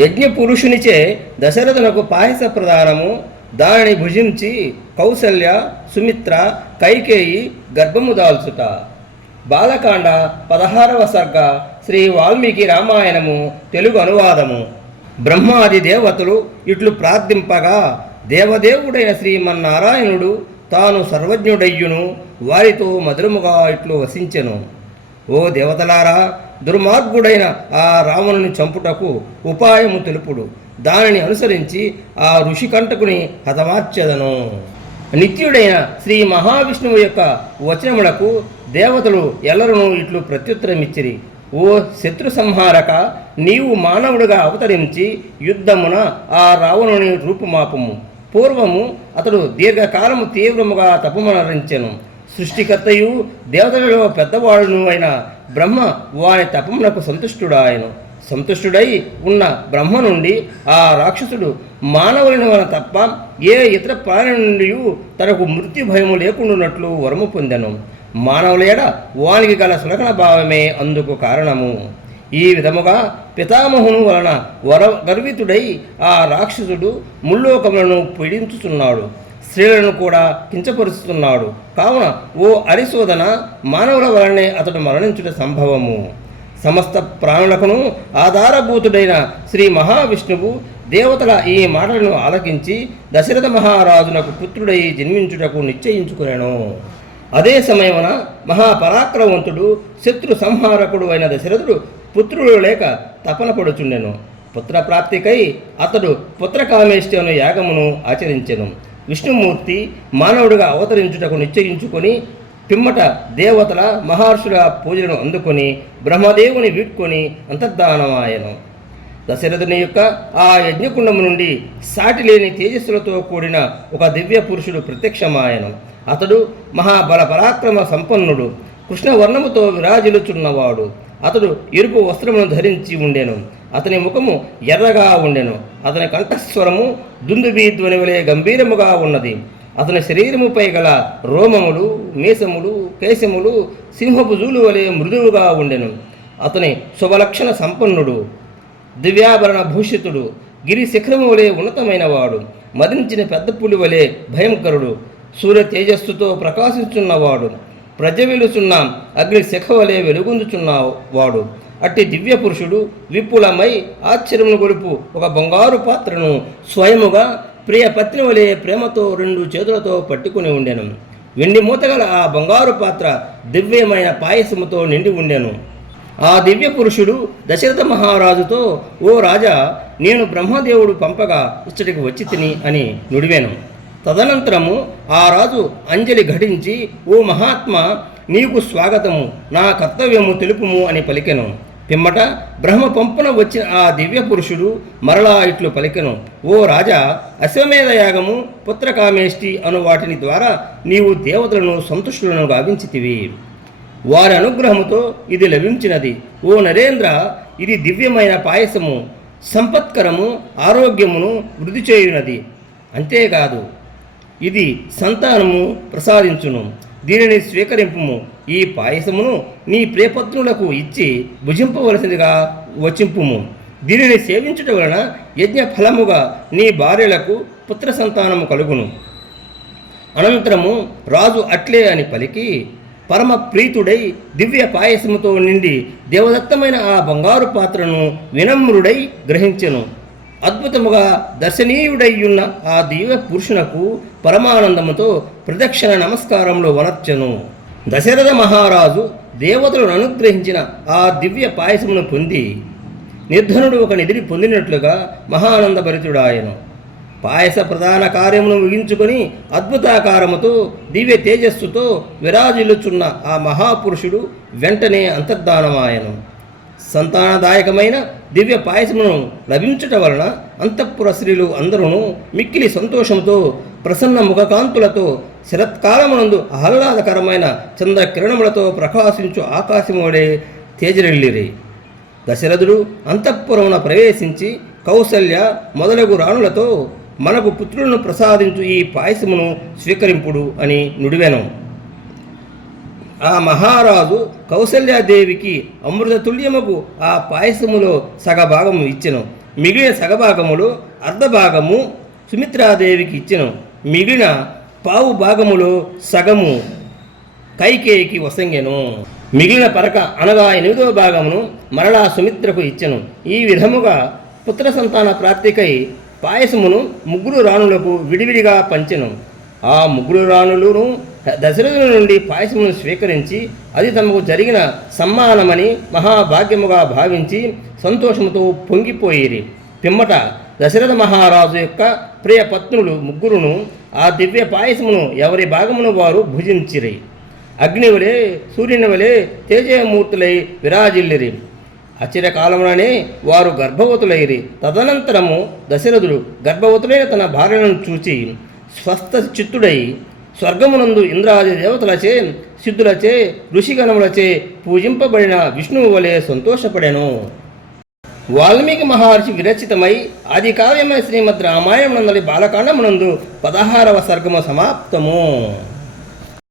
యజ్ఞపురుషునిచే దశరథునకు పాయస ప్రదానము, దానిని భుజించి కౌసల్య, సుమిత్ర, కైకేయి గర్భము దాల్చుట. బాలకాండ 16వ సర్గ. శ్రీ వాల్మీకి రామాయణము తెలుగు అనువాదము. బ్రహ్మాది దేవతలు ఇట్లు ప్రార్థింపగా, దేవదేవుడైన శ్రీమన్నారాయణుడు తాను సర్వజ్ఞుడయ్యును వారితో మధురముగా ఇట్లు వసించెను. ఓ దేవతలారా, దుర్మార్గుడైన ఆ రావణుని చంపుటకు ఉపాయము తెలుపుడు. దానిని అనుసరించి ఆ ఋషికంటకుని హతమార్చెదను. నిత్యుడైన శ్రీ మహావిష్ణువు యొక్క వచనములకు దేవతలు ఎల్లరూ ఇట్లు ప్రత్యుత్తరమిచ్చిరి. ఓ శత్రు సంహారక, నీవు మానవుడిగా అవతరించి యుద్ధమున ఆ రావణుని రూపుమాపము. పూర్వము అతడు దీర్ఘకాలము తీవ్రముగా తపమునరించెను. సృష్టికర్తయు దేవతలలో పెద్దవాడును అయిన బ్రహ్మ వాని తపమునకు సంతుష్టుడై ఉన్న బ్రహ్మ నుండి ఆ రాక్షసుడు మానవుని వలన తప్ప ఏ ఇతర ప్రాణి నుండి తనకు మృత్యు భయము లేకుండానట్లు వరము పొందెను. మానవుల ఎడ వానికి గల సులకన భావమే అందుకు కారణము. ఈ విధముగా పితామహుని వలన గర్వితుడై ఆ రాక్షసుడు ముల్లోకములను పీడించుచున్నాడు, స్త్రీలను కూడా కించపరుస్తున్నాడు. కావున ఓ అరిశోధన, మానవుల వలనే అతడు మరణించుట సంభవము. సమస్త ప్రాణులకును ఆధారభూతుడైన శ్రీ మహావిష్ణువు దేవతల ఈ మాటలను ఆలకించి దశరథ మహారాజునకు పుత్రుడై జన్మించుటకు నిశ్చయించుకునేను. అదే సమయమున మహాపరాక్రమవంతుడు శత్రు సంహారకుడు అయిన దశరథుడు పుత్రుడు లేక తపన పడుచుండెను. పుత్రప్రాప్తికై అతడు పుత్రకామేష్టి అను యాగమును ఆచరించెను. విష్ణుమూర్తి మానవుడిగా అవతరించుటకు నిశ్చయించుకొని పిమ్మట దేవతల మహర్షుల పూజలను అందుకొని బ్రహ్మదేవుని వీడ్కొని అంతర్ధానమాయను. దశరథుని యొక్క ఆ యజ్ఞకుండము నుండి సాటిలేని తేజస్సులతో కూడిన ఒక దివ్య పురుషుడు ప్రత్యక్షమాయను. అతడు మహాబల పరాక్రమ సంపన్నుడు, కృష్ణవర్ణముతో విరాజిల్లుచున్నవాడు. అతడు ఎరుపు వస్త్రమును ధరించి ఉండెను. అతని ముఖము ఎర్రగా ఉండెను. అతని కంఠస్వరము దుందుబి ధ్వని వలె గంభీరముగా ఉన్నది. అతని శరీరముపై గల రోమములు, మీసములు, కేశములు సింహపు జూలు వలె మృదువుగా ఉండెను. అతని శుభలక్షణ సంపన్నుడు, దివ్యాభరణ భూషితుడు, గిరి శిఖరము వలె ఉన్నతమైన వాడు, మదించిన పెద్ద పులి వలె భయంకరుడు, సూర్య తేజస్సుతో ప్రకాశించున్నవాడు, ప్రజ్వలిస్తున్న అగ్ని శిఖ వలె వెలుగొందుచున్నవాడు. అట్టి దివ్య పురుషుడు విపులమై ఆశ్చర్యమును గొలుపు ఒక బంగారు పాత్రను స్వయముగా ప్రియ పత్ని వలె ప్రేమతో 2 చేతులతో పట్టుకుని ఉండెను. వెండి మూతగల ఆ బంగారు పాత్ర దివ్యమైన పాయసముతో నిండి ఉండెను. ఆ దివ్య పురుషుడు దశరథ మహారాజుతో, ఓ రాజా, నేను బ్రహ్మదేవుడు పంపగా ఇచ్చటికి వచ్చి తిని అని నుడివాను. తదనంతరము ఆ రాజు అంజలి ఘటించి, ఓ మహాత్మా, నీకు స్వాగతము, నా కర్తవ్యము తెలుపుము అని పలికెను. పిమ్మట బ్రహ్మ పంపున వచ్చిన ఆ దివ్య పురుషుడు మరలా ఇట్లు పలికెను, ఓ రాజా, అశ్వమేధ యాగము, పుత్రకామేష్టి అను వాటిని ద్వారా నీవు దేవతలను సంతుష్టులను గావించితివి. వారి అనుగ్రహముతో ఇది లభించినది. ఓ నరేంద్ర, ఇది దివ్యమైన పాయసము, సంపత్కరము, ఆరోగ్యమును వృద్ధి చేయునది. అంతేకాదు ఇది సంతానము ప్రసాదించును. దీనిని స్వీకరింపుము. ఈ పాయసమును నీ ప్రియపత్నులకు ఇచ్చి భుజింపవలసిందిగా వచింపుము. దీనిని సేవించుట వలన యజ్ఞ ఫలముగా నీ భార్యలకు పుత్ర సంతానము కలుగును. అనంతరము రాజు అట్లే అని పలికి పరమ ప్రీతుడై దివ్య పాయసముతో నిండి దేవదత్తమైన ఆ బంగారు పాత్రను వినమ్రుడై గ్రహించెను. అద్భుతముగా దర్శనీయుడయ్యున్న ఆ దివ్య పురుషునకు పరమానందముతో ప్రదక్షిణ నమస్కారములు వనర్చెను. దశరథ మహారాజు దేవతలను అనుగ్రహించిన ఆ దివ్య పాయసమును పొంది నిర్ధనుడు ఒక నిధిని పొందినట్లుగా మహానందభరితుడాయను. పాయస ప్రధాన కార్యమును ముగించుకొని అద్భుతాకారముతో దివ్య తేజస్సుతో విరాజిల్లుచున్న ఆ మహాపురుషుడు వెంటనే అంతర్ధానమాయను. సంతానదాయకమైన దివ్య పాయసమును లభించుట వలన అంతఃపుర స్త్రీలు అందరూ మిక్కిలి సంతోషంతో ప్రసన్న ముఖకాంతులతో శరత్కాలమునందు ఆహ్లాదకరమైన చంద్రకిరణములతో ప్రకాశించు ఆకాశముడే తేజరిల్లిరి. దశరథుడు అంతఃపురమున ప్రవేశించి కౌసల్య మొదలగు రాణులతో, మనకు పుత్రులను ప్రసాదించు ఈ పాయసమును స్వీకరింపుడు అని నుడివెను. ఆ మహారాజు కౌసల్యాదేవికి అమృతతుల్యముకు ఆ పాయసములో సగభాగము ఇచ్చెను. మిగిలిన సగభాగములు అర్ధభాగము సుమిత్రాదేవికి ఇచ్చెను. మిగిలిన పావు భాగములో సగము కైకేయికి వసంగెను. మిగిలిన పరక అనగా 8వ భాగమును మరలా సుమిత్రకు ఇచ్చెను. ఈ విధముగా పుత్ర సంతాన ప్రాప్తికై పాయసమును 3 రాణులకు విడివిడిగా పంచెను. ఆ 3 రాణులను దశరథుని నుండి పాయసమును స్వీకరించి అది తమకు జరిగిన సమ్మానమని మహాభాగ్యముగా భావించి సంతోషముతో పొంగిపోయిరి. పిమ్మట దశరథ మహారాజు యొక్క ప్రియ పత్నులు 3 ఆ దివ్య పాయసమును ఎవరి భాగమును వారు భుజించిరి. అగ్నివలే సూర్యుని వలె తేజమూర్తులై విరాజిల్లిరి. అచిరకాలముననే వారు గర్భవతులైరి. తదనంతరము దశరథుడు గర్భవతులైన తన భార్యలను చూచి స్వస్థ చిత్తుడై స్వర్గమునందు ఇంద్రాది దేవతలచే సిద్ధులచే ఋషిగణములచే పూజింపబడిన విష్ణువు వలె సంతోషపడెను. వాల్మీకి మహర్షి విరచితమై ఆది కావ్యమై శ్రీమద్ రామాయణమునందలి బాలకాండమునందు 16వ సర్గము సమాప్తము.